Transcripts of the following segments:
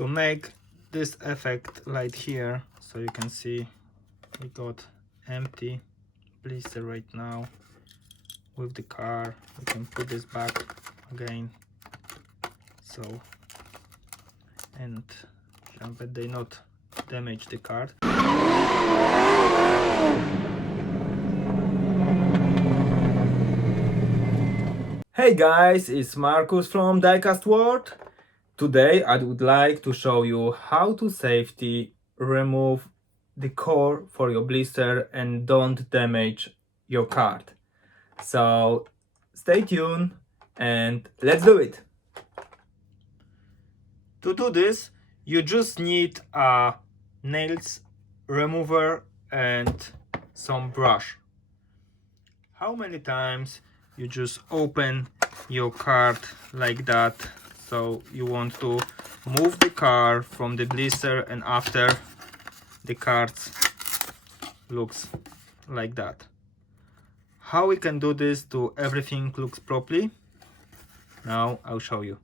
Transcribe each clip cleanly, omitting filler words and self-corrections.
To make this effect right here, so you can see we got empty blister right now with the car. We can put this back again, so, and but they not damage the card. Hey guys, it's Marcus from Diecast World. Today I would like to show you how to safely remove the core for your blister and don't damage your card. So stay tuned and let's do it. To do this, you just need a nails remover and some brush. How many times you just open your card like that? So you want to move the car from the blister, and after the card looks like that. How we can do this to everything looks properly? Now I'll show you.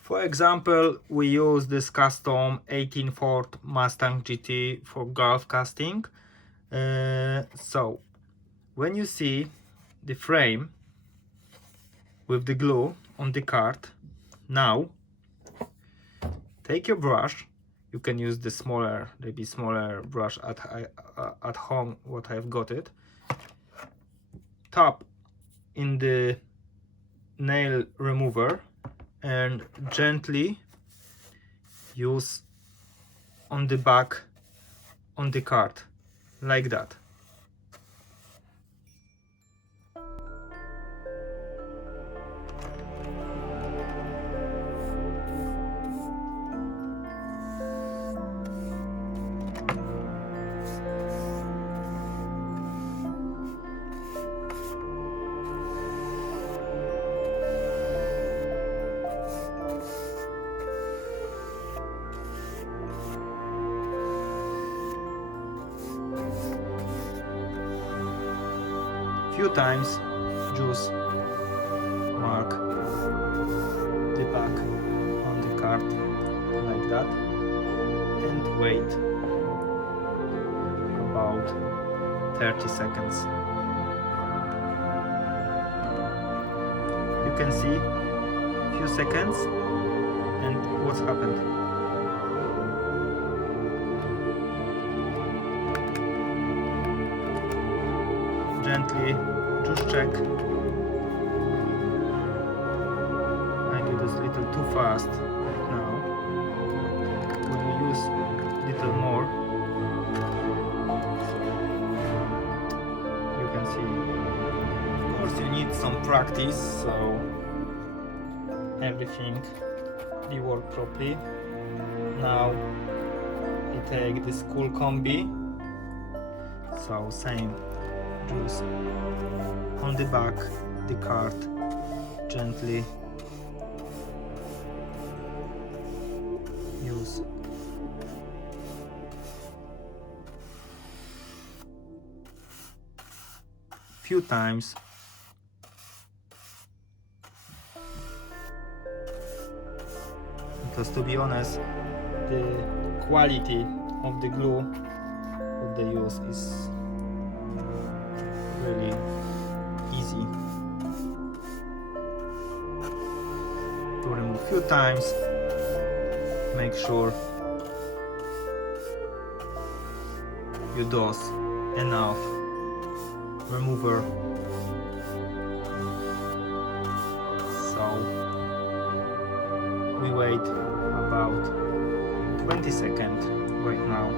For example, we use this custom 18 Ford Mustang GT for golf casting. So when you see the frame with the glue on the card, now take your brush. You can use the smaller, maybe smaller brush at home what I've got it. Tap in the nail remover and gently use on the back on the card like that. Few times just mark the back on the card like that and wait about 30 seconds. You can see few seconds and what's happened. Gently just check. I do this little too fast right now. When we use little more, you can see. Of course, you need some practice, so everything will work properly. Now I take this cool combi. So same. Just on the back the card gently use few times. Because to be honest, the quality of the glue that they use is really easy to remove. Few times, make sure you dose enough remover, so we wait about 20 seconds right now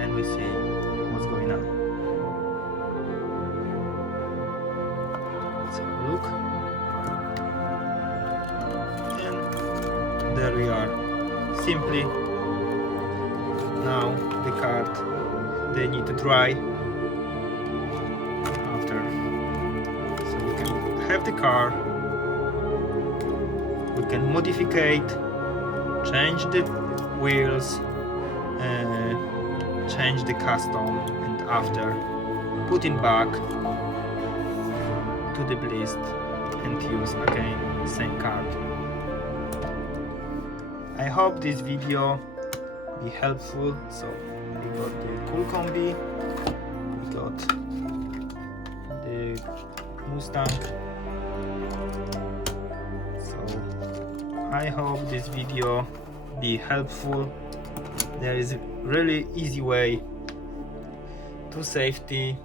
and we see what's going on. Look, and there we are. Simply now the card they need to dry after, so we can have the car, we can modify, change the wheels, change the custom, and after putting back to the list and use again the same card. I hope this video be helpful. So we got the cool combi, we got the Mustang. So I hope this video be helpful. There is a really easy way to safety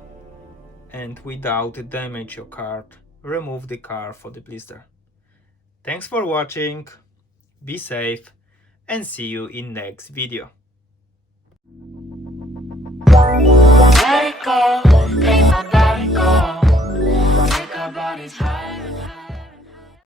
and without damage your car, remove the car for the blister. Thanks for watching, be safe, and see you in next video. Let it go, make my body go. Make our bodies high.